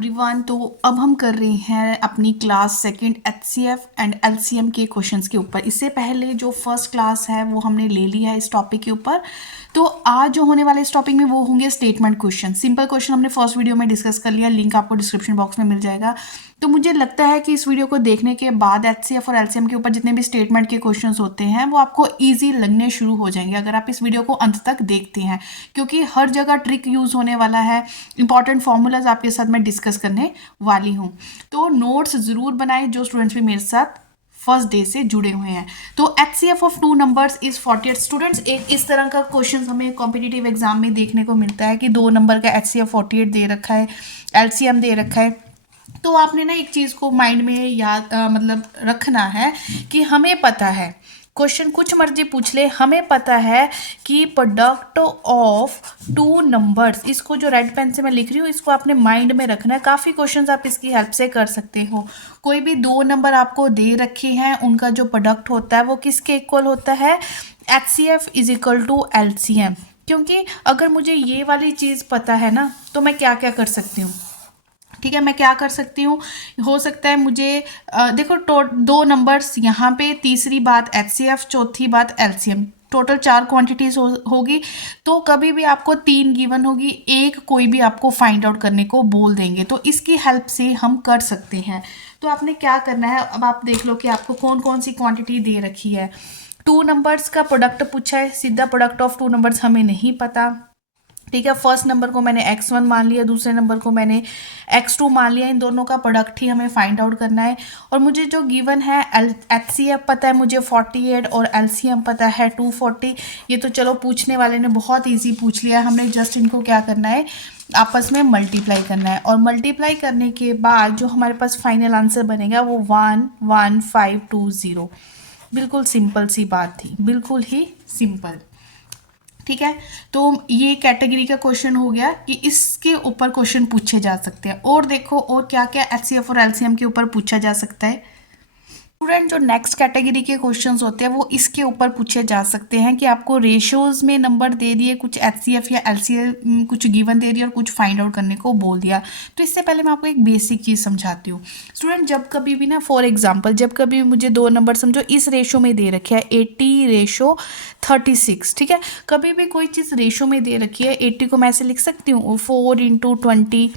Everyone. तो अब हम कर रहे हैं अपनी class second HCF and LCM के क्वेश्चंस के ऊपर। इससे पहले जो फर्स्ट क्लास है वो हमने ले लिया है इस टॉपिक के ऊपर। तो आज जो होने वाले इस टॉपिक में वो होंगे स्टेटमेंट क्वेश्चन। सिंपल क्वेश्चन हमने फर्स्ट वीडियो में डिस्कस कर लिया, लिंक आपको डिस्क्रिप्शन बॉक्स में मिल जाएगा। तो मुझे लगता है कि इस वीडियो को देखने के बाद एचसीएफ और एलसीएम के ऊपर जितने भी स्टेटमेंट के क्वेश्चंस होते हैं वो आपको ईजी लगने शुरू हो जाएंगे अगर आप इस वीडियो को अंत तक देखते हैं, क्योंकि हर जगह ट्रिक यूज होने वाला है। इंपॉर्टेंट फॉर्मूलाज आपके साथ मैं डिस्कस करने वाली हूँ। तो नोट्स जरूर बनाएं जो स्टूडेंट्स भी मेरे साथ फर्स्ट डे से जुड़े हुए हैं। तो HCF of two numbers is 48। Students, एक इस तरह का क्वेश्चन हमें कॉम्पिटिटिव एग्जाम में देखने को मिलता है कि 2 नंबर का एचसीएफ 48 दे रखा है, एलसीएम दे रखा है। तो आपने ना एक चीज़ को माइंड में याद मतलब रखना है कि हमें पता है, क्वेश्चन कुछ मर्जी पूछ ले, हमें पता है कि प्रोडक्ट ऑफ टू नंबर्स, इसको जो रेड पेन से मैं लिख रही हूँ इसको आपने माइंड में रखना है। काफ़ी क्वेश्चंस आप इसकी हेल्प से कर सकते हो। कोई भी 2 नंबर आपको दे रखे हैं, उनका जो प्रोडक्ट होता है वो किसके इक्वल होता है? HCF is equal to LCM. क्योंकि अगर मुझे ये वाली चीज़ पता है ना तो मैं क्या क्या कर सकती हूँ, ठीक है, मैं क्या कर सकती हूँ, हो सकता है मुझे देखो 2 नंबर्स यहाँ पे, तीसरी बात एचसीएफ, चौथी बात एलसीएम, टोटल 4 क्वांटिटीज होगी। तो कभी भी आपको 3 गिवन होगी, एक कोई भी आपको फाइंड आउट करने को बोल देंगे, तो इसकी हेल्प से हम कर सकते हैं। तो आपने क्या करना है, अब आप देख लो कि आपको कौन कौन सी क्वांटिटी दे रखी है। 2 नंबर्स का प्रोडक्ट पूछा है, सीधा प्रोडक्ट ऑफ 2 नंबर्स हमें नहीं पता, ठीक है। फर्स्ट नंबर को मैंने x1 मान लिया, दूसरे नंबर को मैंने x2 मान लिया, इन दोनों का प्रोडक्ट ही हमें फाइंड आउट करना है। और मुझे जो गिवन है एचसीएफ पता है मुझे 48 और एलसीएम पता है 240। ये तो चलो पूछने वाले ने बहुत इजी पूछ लिया, हमने जस्ट इनको क्या करना है, आपस में मल्टीप्लाई करना है। और मल्टीप्लाई करने के बाद जो हमारे पास फाइनल आंसर बनेगा वो 11520। बिल्कुल सिंपल सी बात थी, बिल्कुल ही सिंपल, ठीक है। तो ये कैटेगरी का क्वेश्चन हो गया कि इसके ऊपर क्वेश्चन पूछे जा सकते हैं। और देखो और क्या क्या एचसीएफ और एलसीएम के ऊपर पूछा जा सकता है। स्टूडेंट, जो नेक्स्ट कैटेगरी के क्वेश्चंस होते हैं वो इसके ऊपर पूछे जा सकते हैं कि आपको रेशियोज में नंबर दे दिए, कुछ एचसीएफ या एलसीएम कुछ गिवन दे दिया और कुछ फाइंड आउट करने को बोल दिया। तो इससे पहले मैं आपको एक बेसिक चीज़ समझाती हूँ। स्टूडेंट, जब कभी भी ना, फॉर एग्जाम्पल, जब कभी मुझे 2 नंबर समझो इस रेशो में दे रखे है 80:36, ठीक है। कभी भी कोई चीज़ रेशो में दे रखी है, 80 को मैं ऐसे लिख सकती हूँ 4×20,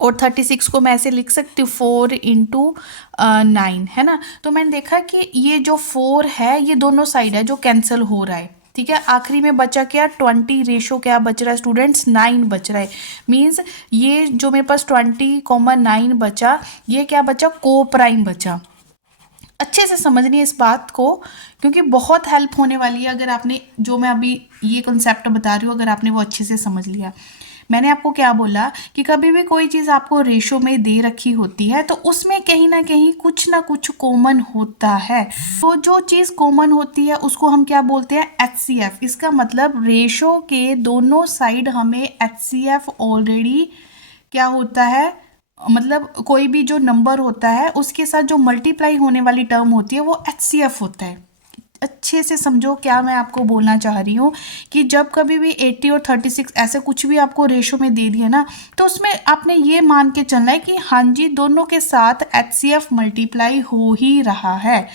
और 36 को मैं ऐसे लिख सकती हूँ 4×9, है ना। तो मैंने देखा कि ये जो 4 है ये दोनों साइड है जो कैंसिल हो रहा है, ठीक है। आखिरी में बचा क्या, 20 रेशो क्या बच रहा है स्टूडेंट्स, 9 बच रहा है। मीन्स ये जो मेरे पास 20,9 बचा, ये क्या बचा, को प्राइम बचा। अच्छे से समझनी है इस बात को, क्योंकि बहुत हेल्प होने वाली है अगर आपने, जो मैं अभी ये कॉन्सेप्ट बता रही हूँ, अगर आपने वो अच्छे से समझ लिया। मैंने आपको क्या बोला कि कभी भी कोई चीज़ आपको रेशो में दे रखी होती है तो उसमें कहीं ना कुछ कॉमन होता है। तो जो चीज़ कॉमन होती है उसको हम क्या बोलते हैं, एचसीएफ। इसका मतलब रेशो के दोनों साइड हमें एचसीएफ ऑलरेडी क्या होता है, मतलब कोई भी जो नंबर होता है उसके साथ जो मल्टीप्लाई होने वाली टर्म होती है वो एचसीएफ होता है। अच्छे से समझो क्या मैं आपको बोलना चाह रही हूँ कि जब कभी भी 80 और 36 ऐसे कुछ भी आपको रेशो में दे दिया ना, तो उसमें आपने ये मान के चलना है कि हाँ जी दोनों के साथ एचसीएफ मल्टीप्लाई हो ही रहा है।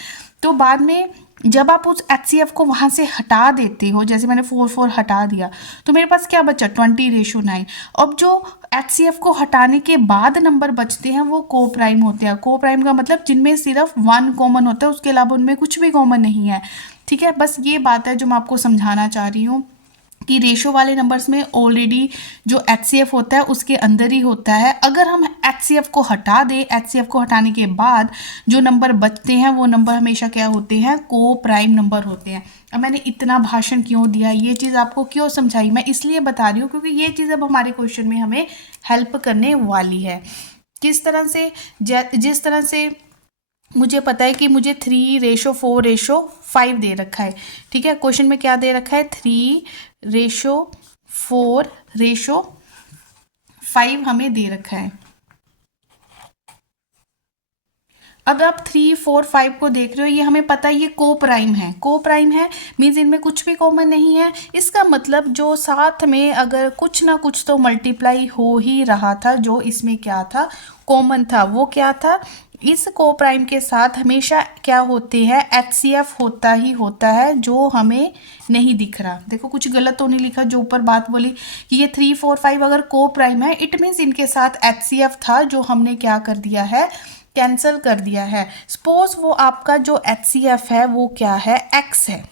तो बाद में जब आप उस एचसीएफ को वहाँ से हटा देते हो, जैसे मैंने 4 हटा दिया, तो मेरे पास क्या बचा, 20:9। अब जो एचसीएफ को हटाने के बाद नंबर बचते हैं वो को प्राइम होते हैं। को प्राइम का मतलब जिनमें सिर्फ 1 कॉमन होता है, उसके अलावा उनमें कुछ भी कॉमन नहीं है, ठीक है। बस ये बात है जो मैं आपको समझाना चाह रही हूँ कि रेशो वाले नंबर्स में ऑलरेडी जो एचसीएफ होता है उसके अंदर ही होता है। अगर हम एचसीएफ को हटा दें, एचसीएफ को हटाने के बाद जो नंबर बचते हैं वो नंबर हमेशा क्या होते हैं, को प्राइम नंबर होते हैं। अब मैंने इतना भाषण क्यों दिया, ये चीज़ आपको क्यों समझाई, मैं इसलिए बता रही हूँ क्योंकि ये चीज़ अब हमारे क्वेश्चन में हमें हेल्प करने वाली है। किस तरह से, जिस तरह से मुझे पता है कि मुझे 3:4:5 दे रखा है, ठीक है। क्वेश्चन में क्या दे रखा है, 3:4:5 हमें दे रखा है। अब आप 3, 4, 5 को देख रहे हो, ये हमें पता है ये को प्राइम है। को प्राइम है मीन्स इनमें कुछ भी कॉमन नहीं है। इसका मतलब जो साथ में अगर कुछ ना कुछ तो मल्टीप्लाई हो ही रहा था, जो इसमें क्या था कॉमन था, वो क्या था, इस को प्राइम के साथ हमेशा क्या होते हैं, एचसीएफ होता ही होता है, जो हमें नहीं दिख रहा। देखो कुछ गलत तो नहीं लिखा, जो ऊपर बात बोली कि ये 3, 4, 5 अगर को प्राइम है, इट मीन्स इनके साथ एचसीएफ था, जो हमने क्या कर दिया है, कैंसिल कर दिया है। सपोज वो आपका जो एचसीएफ है वो क्या है, एक्स है,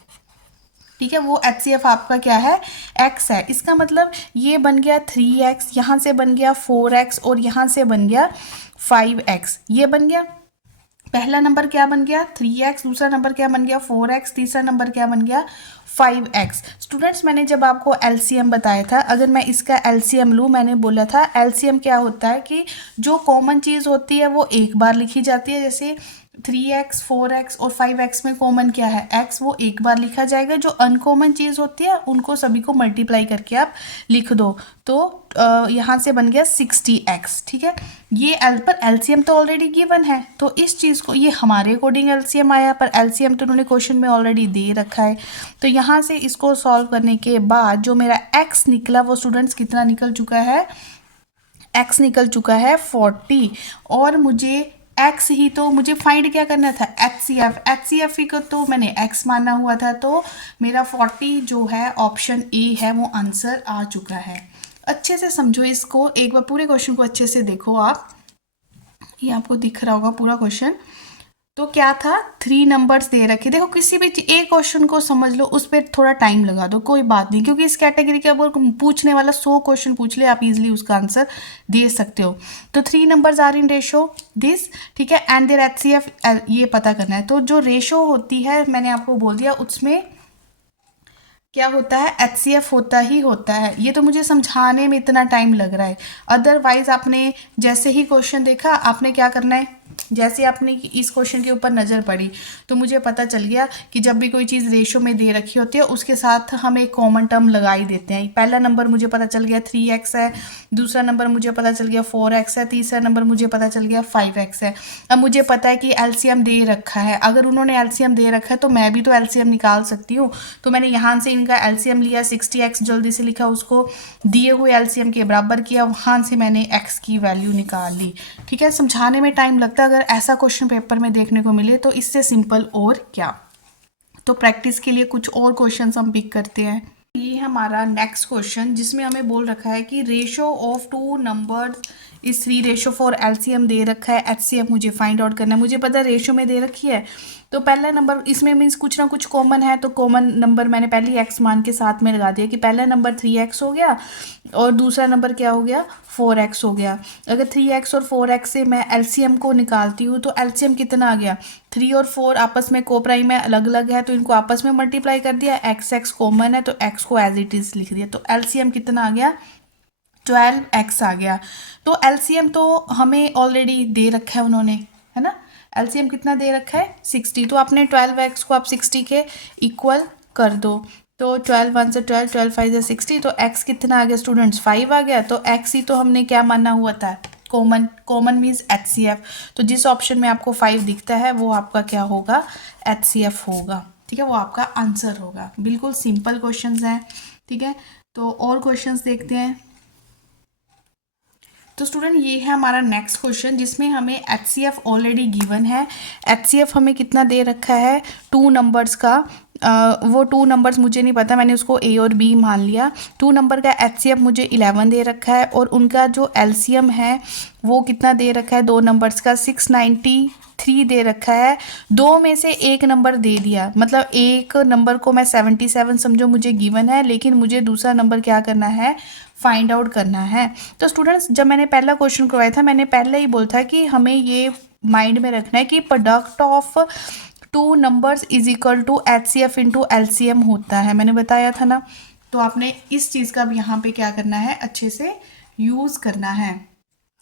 ठीक है, वो एचसीएफ आपका क्या है, एक्स है। इसका मतलब ये बन गया 3x, यहाँ से बन गया 4x और यहाँ से बन गया 5x। ये बन गया पहला नंबर क्या बन गया 3x, दूसरा नंबर क्या बन गया 4x, तीसरा नंबर क्या बन गया 5x। स्टूडेंट्स मैंने जब आपको एलसीएम बताया था, अगर मैं इसका एलसीएम लूँ, मैंने बोला था एलसीएम क्या होता है कि जो कॉमन चीज़ होती है वो एक बार लिखी जाती है। जैसे 3x, 4x और 5x में कॉमन क्या है, x, वो एक बार लिखा जाएगा। जो अनकॉमन चीज़ होती है उनको सभी को मल्टीप्लाई करके आप लिख दो, तो यहाँ से बन गया 60x, ठीक है। ये पर एलसीएम तो ऑलरेडी गिवन है, तो इस चीज़ को, ये हमारे अकॉर्डिंग एलसीएम आया, पर एलसीएम तो उन्होंने क्वेश्चन में ऑलरेडी दे रखा है। तो यहाँ से इसको सॉल्व करने के बाद जो मेरा x निकला वो स्टूडेंट्स कितना निकल चुका है, x निकल चुका है 40। और मुझे x ही तो मुझे फाइंड क्या करना था, एचसीएफ ही को तो मैंने x माना हुआ था, तो मेरा 40 जो है ऑप्शन ए है वो आंसर आ चुका है। अच्छे से समझो इसको, एक बार पूरे क्वेश्चन को अच्छे से देखो आप, ये आपको दिख रहा होगा पूरा क्वेश्चन। तो क्या था, 3 नंबर्स दे रखे। देखो किसी भी एक क्वेश्चन को समझ लो, उस पर थोड़ा टाइम लगा दो, कोई बात नहीं, क्योंकि इस कैटेगरी के अब पूछने वाला 100 क्वेश्चन पूछ ले, आप इजीली उसका आंसर दे सकते हो। तो 3 numbers are in ratio this, ठीक है, एंड देयर एचसीएफ ये पता करना है। तो जो रेशो होती है मैंने आपको बोल दिया, उसमें क्या होता है, एचसीएफ होता ही होता है। ये तो मुझे समझाने में इतना टाइम लग रहा है, अदरवाइज आपने जैसे ही क्वेश्चन देखा आपने क्या करना है, जैसे आपने इस क्वेश्चन के ऊपर नज़र पड़ी तो मुझे पता चल गया कि जब भी कोई चीज़ रेशो में दे रखी होती है उसके साथ हम एक कॉमन टर्म लगा ही देते हैं। पहला नंबर मुझे पता चल गया 3x है, दूसरा नंबर मुझे पता चल गया 4x है, तीसरा नंबर मुझे पता चल गया 5x है। अब मुझे पता है कि एलसीएम दे रखा है, अगर उन्होंने एलसीएम दे रखा है तो मैं भी तो एलसीएम निकाल सकती हूँ। तो मैंने यहाँ से इनका एलसीएम लिया, 60x जल्दी से लिखा, उसको दिए हुए एलसीएम के बराबर किया, वहाँ से मैंने x की वैल्यू निकाल ली, ठीक है। समझाने में टाइम लगता है, अगर ऐसा क्वेश्चन पेपर में देखने को मिले तो इससे सिंपल और क्या। तो प्रैक्टिस के लिए कुछ और क्वेश्चंस हम पिक करते हैं। ये हमारा नेक्स्ट क्वेश्चन, जिसमें हमें बोल रखा है कि रेशो ऑफ 2 नंबर्स इस 3:4 एलसीएम दे रखा है, एचसीएफ मुझे फाइंड आउट करना है। मुझे पता है रेशो में दे रखी है, तो पहला नंबर इसमें मीन्स कुछ ना कुछ कॉमन है, तो कॉमन नंबर मैंने पहले ही एक्स मान के साथ में लगा दिया कि पहला नंबर 3x हो गया और दूसरा नंबर क्या हो गया 4x हो गया। अगर 3x और 4x से मैं एलसीएम को निकालती हूँ तो एलसीएम कितना आ गया, 3 और 4 आपस में को प्राइम है, अलग अलग है, तो इनको आपस में मल्टीप्लाई कर दिया, x कॉमन है तो x को एज इट इज़ लिख दिया, तो एलसीएम कितना आ गया 12x आ गया। तो एलसीएम तो हमें ऑलरेडी दे रखा है उन्होंने, है ना, एलसीएम कितना दे रखा है 60, तो आपने 12x को आप 60 के इक्वल कर दो, तो 12 1 से 12, 12 5 से 60, तो x कितना आ गया स्टूडेंट्स 5 आ गया। तो x ही तो हमने क्या माना हुआ था, कॉमन, कॉमन मीन्स एचसीएफ, तो जिस ऑप्शन में आपको 5 दिखता है वो आपका क्या होगा, एचसीएफ होगा, ठीक है, वो आपका आंसर होगा। बिल्कुल सिंपल क्वेश्चंस हैं, ठीक है। तो और क्वेश्चंस देखते हैं। तो स्टूडेंट ये है हमारा नेक्स्ट क्वेश्चन, जिसमें हमें एचसीएफ ऑलरेडी गिवन है। एचसीएफ हमें कितना दे रखा है 2 नंबर्स का, वो 2 नंबर्स मुझे नहीं पता, मैंने उसको ए और बी मान लिया। 2 नंबर का एचसीएफ मुझे 11 दे रखा है और उनका जो एलसीएम है वो कितना दे रखा है 2 नंबर्स का 693 दे रखा है। 2 में से एक नंबर दे दिया, मतलब एक नंबर को मैं 77 समझो मुझे गिवन है, लेकिन मुझे दूसरा नंबर क्या करना है, फाइंड आउट करना है। तो स्टूडेंट्स जब मैंने पहला क्वेश्चन करवाया था मैंने पहले ही बोला था कि हमें ये माइंड में रखना है कि product of 2 numbers is equal to HCF into LCM होता है, मैंने बताया था ना। तो आपने इस चीज़ का भी यहाँ पे क्या करना है, अच्छे से यूज़ करना है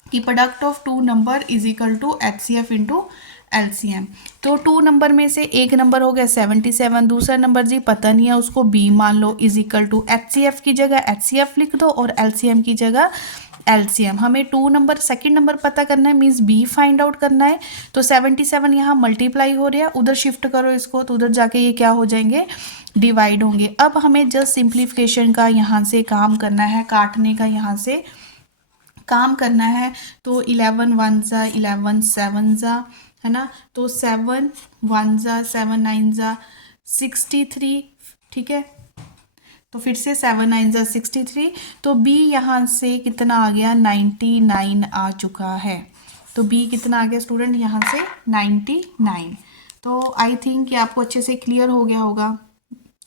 कि product of 2 number is equal to HCF into LCM. तो 2 नंबर में से एक नंबर हो गया 77, दूसरा नंबर जी पता नहीं है उसको बी मान लो, इज इक्वल टू एचसीएफ की जगह एचसीएफ लिख दो और एलसीएम की जगह एलसीएम। हमें 2 नंबर सेकंड नंबर पता करना है, मींस बी फाइंड आउट करना है। तो 77 यहाँ मल्टीप्लाई हो रहा है, उधर शिफ्ट करो इसको तो उधर जाके ये क्या हो जाएंगे, डिवाइड होंगे। अब हमें जस्ट सिंप्लीफिकेशन का यहाँ से काम करना है, काटने का यहाँ से काम करना है। तो 11 1 ज़ा 11 7 ज़ा, है ना, तो 7 1 ज़ा 7 9 ज़ा 63, ठीक है। तो फिर से 7 9 ज़ा 63, तो बी यहाँ से कितना आ गया, 99 आ चुका है। तो बी कितना आ गया स्टूडेंट यहाँ से 99। तो आई थिंक कि आपको अच्छे से क्लियर हो गया होगा,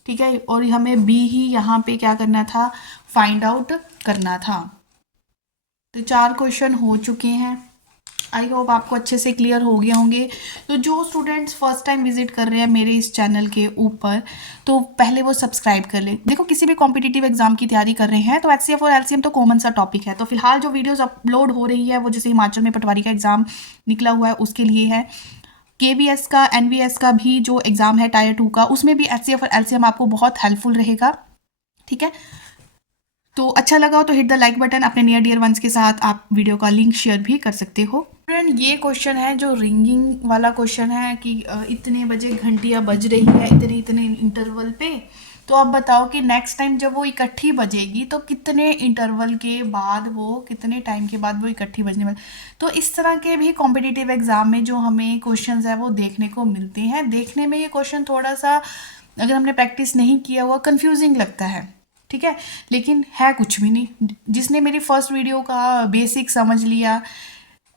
ठीक है। और हमें बी ही यहाँ पे क्या करना था, फाइंड आउट करना था। तो 4 क्वेश्चन हो चुके हैं, आई होप आपको अच्छे से क्लियर हो गए होंगे। तो जो स्टूडेंट्स फर्स्ट टाइम विजिट कर रहे हैं मेरे इस चैनल के ऊपर, तो पहले वो सब्सक्राइब कर लें। देखो किसी भी कॉम्पिटिटिव एग्जाम की तैयारी कर रहे हैं तो एचसीएफ और एलसीएम तो कॉमन सा टॉपिक है। तो फिलहाल जो वीडियोस अपलोड हो रही है वो जैसे हिमाचल में पटवारी का एग्जाम निकला हुआ है उसके लिए है, केवीएस का एनवीएस का भी जो एग्जाम है टायर 2 का, उसमें भी एचसीएफ और एलसीएम आपको बहुत हेल्पफुल रहेगा, ठीक है। तो अच्छा लगा हो तो हिट द लाइक बटन, अपने नियर डियर वंस के साथ आप वीडियो का लिंक शेयर भी कर सकते हो। फ्रेंड ये क्वेश्चन है जो रिंगिंग वाला क्वेश्चन है कि इतने बजे घंटियाँ बज रही है इतने इतने इंटरवल पे। तो आप बताओ कि नेक्स्ट टाइम जब वो इकट्ठी बजेगी तो कितने इंटरवल के बाद वो, कितने टाइम के बाद वो इकट्ठी बजने वाली। तो इस तरह के भी कॉम्पिटिटिव एग्जाम में जो हमें क्वेश्चंस है वो देखने को मिलते हैं। देखने में ये क्वेश्चन थोड़ा सा, अगर हमने प्रैक्टिस नहीं किया हुआ, कंफ्यूजिंग लगता है, ठीक है, लेकिन है कुछ भी नहीं। जिसने मेरी फर्स्ट वीडियो का बेसिक समझ लिया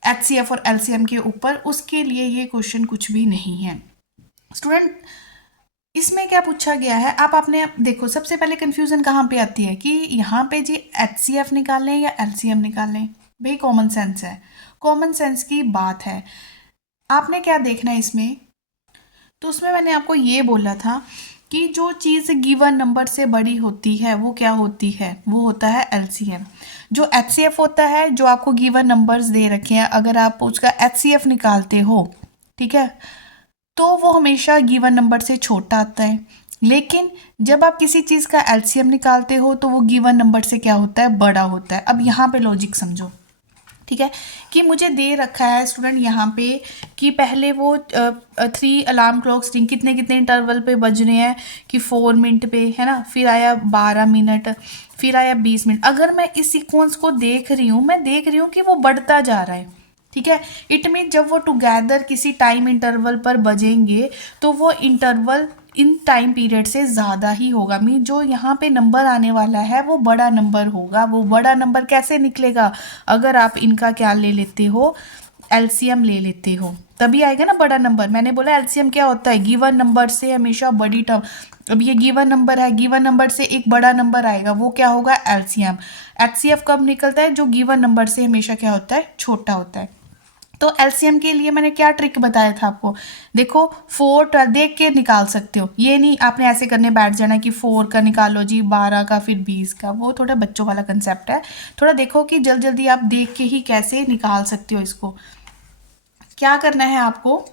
एचसीएफ और एलसीएम के ऊपर, उसके लिए ये क्वेश्चन कुछ भी नहीं है। स्टूडेंट इसमें क्या पूछा गया है, आप आपने देखो सबसे पहले कंफ्यूजन कहाँ पे आती है कि यहाँ पे जी एचसीएफ निकालें या एलसीएम निकालें। भाई कॉमन सेंस है, कॉमन सेंस की बात है। आपने क्या देखना है इसमें, तो उसमें मैंने आपको ये बोला था कि जो चीज़ गिवन नंबर से बड़ी होती है वो क्या होती है, वो होता है एलसीएम। जो एचसीएफ होता है, जो आपको गिवन नंबर्स दे रखे हैं, अगर आप उसका एचसीएफ निकालते हो, ठीक है, तो वो हमेशा गिवन नंबर से छोटा आता है। लेकिन जब आप किसी चीज़ का एलसीएम निकालते हो तो वो गिवन नंबर से क्या होता है, बड़ा होता है। अब यहाँ पे लॉजिक समझो, ठीक है, कि मुझे दे रखा है स्टूडेंट यहाँ पे कि पहले वो 3 अलार्म क्लॉक्स कितने कितने इंटरवल पे बज रहे हैं कि 4 मिनट पे, है ना, फिर आया 12 मिनट, फिर आया 20 मिनट। अगर मैं इस सीक्वेंस को देख रही हूँ, मैं देख रही हूँ कि वो बढ़ता जा रहा है, ठीक है। इट मीन जब वो टुगेदर किसी टाइम इंटरवल पर बजेंगे तो वो इंटरवल इन टाइम पीरियड से ज़्यादा ही होगा। मीन जो यहाँ पे नंबर आने वाला है वो बड़ा नंबर होगा। वो बड़ा नंबर कैसे निकलेगा, अगर आप इनका क्या ले लेते हो, एलसीएम ले लेते हो, तभी आएगा ना बड़ा नंबर। मैंने बोला एलसीएम क्या होता है, गिवन नंबर से हमेशा बड़ी टर्म। अब ये गिवन नंबर है, गिवन नंबर से एक बड़ा नंबर आएगा, वो क्या होगा, एलसीएम। एचसीएफ कब निकलता है, जो गिवन नंबर से हमेशा क्या होता है, छोटा होता है। तो एलसीएम के लिए मैंने क्या ट्रिक बताया था आपको, देखो 4 12 देख के निकाल सकते हो, ये नहीं आपने ऐसे करने बैठ जाना कि 4 का निकालो जी, 12 का, फिर 20 का। वो थोड़ा बच्चों वाला कंसेप्ट है। थोड़ा देखो कि जल्दी जल्दी आप देख के ही कैसे निकाल सकते हो इसको। क्या करना है आपको,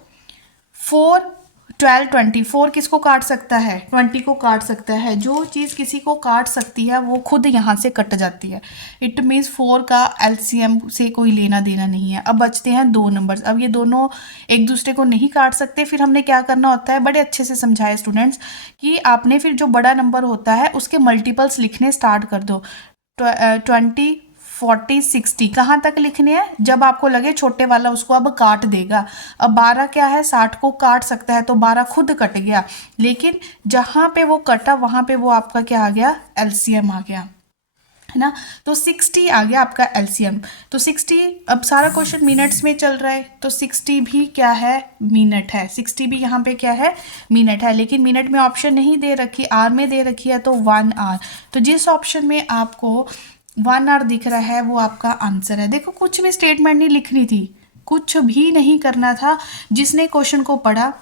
4 12 20, 4 किसको काट सकता है, 20 को काट सकता है। जो चीज़ किसी को काट सकती है वो खुद यहाँ से कट जाती है। इट मीन्स 4 का एलसीएम से कोई लेना देना नहीं है। अब बचते हैं 2 नंबर्स। अब ये दोनों एक दूसरे को नहीं काट सकते, फिर हमने क्या करना होता है, बड़े अच्छे से समझाए स्टूडेंट्स, कि आपने फिर जो बड़ा नंबर होता है उसके मल्टीपल्स लिखने स्टार्ट कर दो। 20 40 60 कहाँ तक लिखने हैं, जब आपको लगे छोटे वाला उसको अब काट देगा। अब 12 क्या है, 60 को काट सकता है, तो 12 खुद कट गया। लेकिन जहाँ पे वो कटा वहाँ पे वो आपका क्या आ गया, एलसीएम आ गया, है ना। तो 60 आ गया आपका एलसीएम। तो 60, अब सारा क्वेश्चन मिनट्स में चल रहा है तो 60 भी क्या है, मिनट है। 60 भी यहाँ पे क्या है, मिनट है। लेकिन मिनट में ऑप्शन नहीं दे रखी, आर में दे रखी है, तो 1 आवर। तो जिस ऑप्शन में आपको 1 आवर दिख रहा है वो आपका आंसर है। देखो कुछ भी स्टेटमेंट नहीं लिखनी थी, कुछ भी नहीं करना था। जिसने क्वेश्चन को पढ़ा,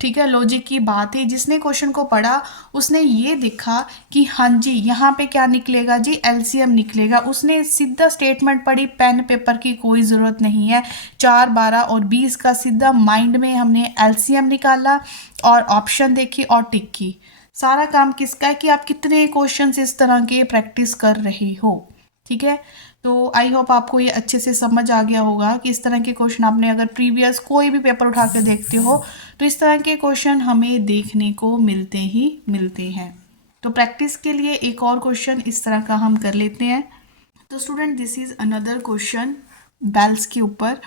ठीक है, लॉजिक की बात है, जिसने क्वेश्चन को पढ़ा उसने ये देखा कि हाँ जी यहाँ पे क्या निकलेगा जी, एलसीएम निकलेगा। उसने सीधा स्टेटमेंट पढ़ी, पेन पेपर की कोई ज़रूरत नहीं है। 4 12 और 20 का सीधा माइंड में हमने एलसीएम निकाला और ऑप्शन देखी और टिक की। सारा काम किसका है कि आप कितने क्वेश्चंस इस तरह के प्रैक्टिस कर रहे हो, ठीक है। तो तो आई होप आपको ये अच्छे से समझ आ गया होगा कि इस तरह के क्वेश्चन आपने अगर प्रीवियस कोई भी पेपर उठा के देखते हो तो इस तरह के क्वेश्चन हमें देखने को मिलते ही मिलते हैं। तो प्रैक्टिस के लिए एक और क्वेश्चन इस तरह का हम कर लेते हैं। तो student this is another question bells के ऊपर।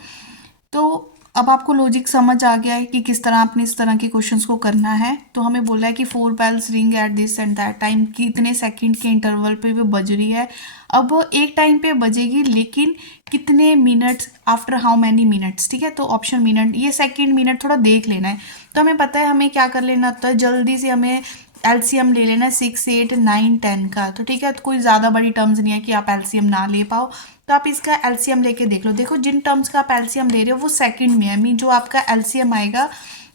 तो अब आपको लॉजिक समझ आ गया है कि किस तरह आपने इस तरह के क्वेश्चंस को करना है। तो हमें बोला है कि 4 bells ring at this and that time, कितने सेकंड के इंटरवल पे वो बज रही है। अब एक टाइम पे बजेगी लेकिन कितने minutes, after how many minutes, ठीक है। तो ऑप्शन मिनट, ये सेकंड मिनट थोड़ा देख लेना है। तो हमें पता है हमें क्या कर लेना होता है, जल्दी से हमें एलसीएम ले लेना 6, 8, 9, 10 का। तो ठीक है, तो कोई ज़्यादा बड़ी टर्म्स नहीं है कि आप एलसीएम ना ले पाओ। तो आप इसका एलसीएम लेके देख लो। देखो जिन टर्म्स का आप एलसीएम ले रहे हो वो सेकंड में है, मीन जो आपका एलसीएम आएगा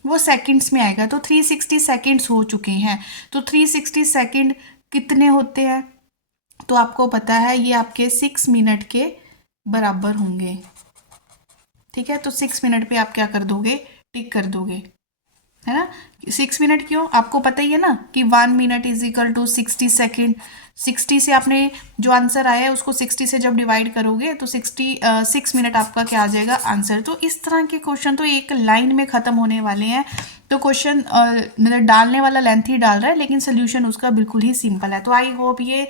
वो सेकंड्स में आएगा। तो 360 सेकंड्स हो चुके हैं। तो 360 सेकंड कितने होते हैं, तो आपको पता है ये आपके 6 मिनट के बराबर होंगे। ठीक है, तो 6 मिनट पे आप क्या कर दोगे, टिक कर दोगे, है ना। 6 मिनट क्यों, आपको पता ही है ना कि 1 minute is equal to 60 second. 60 से आपने जो आंसर आया है उसको 60 से जब डिवाइड करोगे तो 6 मिनट आपका क्या आ जाएगा आंसर। तो इस तरह के क्वेश्चन तो एक लाइन में ख़त्म होने वाले हैं। तो क्वेश्चन मतलब डालने वाला लेंथ ही डाल रहा है लेकिन सोल्यूशन उसका बिल्कुल ही सिंपल है। तो आई होप ये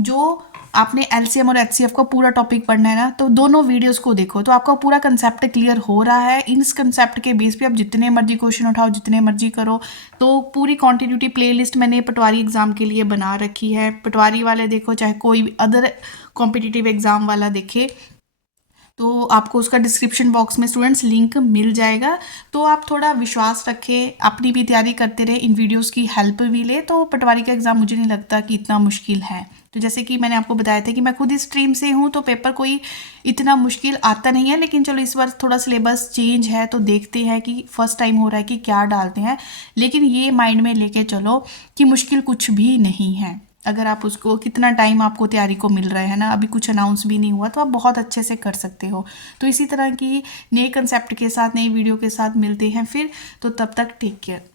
जो आपने एलसीएम और एचसीएफ का पूरा टॉपिक पढ़ना है ना, तो दोनों वीडियोस को देखो तो आपका पूरा कंसेप्ट क्लियर हो रहा है। इस कंसेप्ट के बेस पे आप जितने मर्जी क्वेश्चन उठाओ, जितने मर्जी करो। तो पूरी क्वांटिटी प्लेलिस्ट मैंने पटवारी एग्जाम के लिए बना रखी है। पटवारी वाले देखो चाहे कोई भी अदर कॉम्पिटिटिव एग्जाम वाला देखे, तो आपको उसका डिस्क्रिप्शन बॉक्स में स्टूडेंट्स लिंक मिल जाएगा। तो आप थोड़ा विश्वास रखें, अपनी भी तैयारी करते रहे, इन वीडियोस की हेल्प भी ले। तो पटवारी का एग्ज़ाम मुझे नहीं लगता कि इतना मुश्किल है। तो जैसे कि मैंने आपको बताया था कि मैं खुद इस स्ट्रीम से हूँ, तो पेपर कोई इतना मुश्किल आता नहीं है। लेकिन चलो इस बार थोड़ा सिलेबस चेंज है तो देखते हैं कि फर्स्ट टाइम हो रहा है कि क्या डालते हैं। लेकिन ये माइंड में लेके चलो कि मुश्किल कुछ भी नहीं है। अगर आप उसको, कितना टाइम आपको तैयारी को मिल रहा है ना, अभी कुछ अनाउंस भी नहीं हुआ, तो आप बहुत अच्छे से कर सकते हो। तो इसी तरह की नए कंसेप्ट के साथ, नई वीडियो के साथ मिलते हैं फिर। तो तब तक टेक केयर।